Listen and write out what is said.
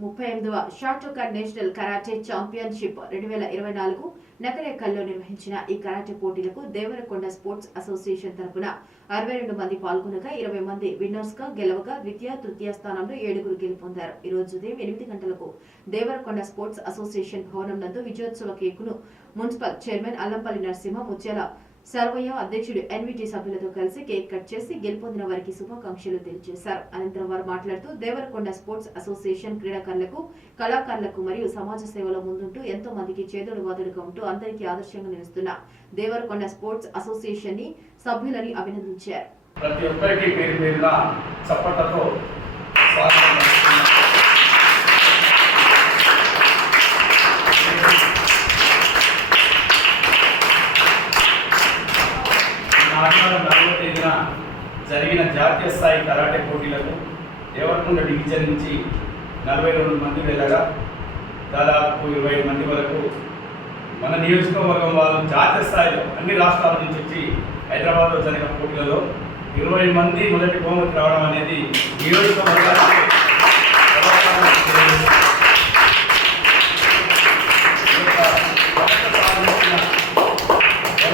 38వ షాటోకాన్ national karate championship 2024 నకరేకల్లో నిర్వహించిన ఈ karate పోటీలకు దేవరకొండ స్పోర్ట్స్ అసోసియేషన్ తరపున 62 మంది పాల్గొనగా 20 మంది విన్నర్స్ గా గెలవగా ద్వితీయ తృతీయ స్థానంలో 7 గెలుపొందారు. ఈ రోజు ఉదయం 8 గంటలకు దేవరకొండ స్పోర్ట్స్ అసోసియేషన్ భవనం నందు విజయోత్సవ కేకును మున్సిపల్ చైర్మన్ అల్లంపల్లి నరసింహ ముత్యాల సర్వయ్య అధ్యక్షుడు ఎన్విటి సభ్యులతో కలిసి కేక్ కట్ చేసి గెలుపొందిన వారికి శుభాకాంక్షలు తెలియజేశారు. అనంతరం వారు మాట్లాడుతూ దేవరకొండ స్పోర్ట్స్ అసోసియేషన్ క్రీడాకారులకు, కళాకారులకు మరియు సమాజ సేవలో ముందుంటూ ఎంతో మందికి చేదోడు వాదుడుగా ఉంటూ అందరికీ ఆదర్శంగా నిలుస్తున్న దేవరకొండ స్పోర్ట్స్ అసోసియేషన్ ని సభ్యులని అభినందించారు. ప్రతి ఒక్కరికి పేరు పేరున చప్పట్లతో జరిగిన జాతీయ స్థాయి కరాటే పోటీలకు దేవరకొండ డివిజన్ నుంచి 42 మంది వెళ్ళగా దాదాపు 20 మంది వరకు మన నియోజకవర్గం వాళ్ళు జాతీయ స్థాయిలో అన్ని రాష్ట్రాల నుంచి వచ్చి హైదరాబాద్లో జరిగిన పోటీలలో 20 మంది మొదటి బహుమతి రావడం అనేది నియోజకవర్గానికి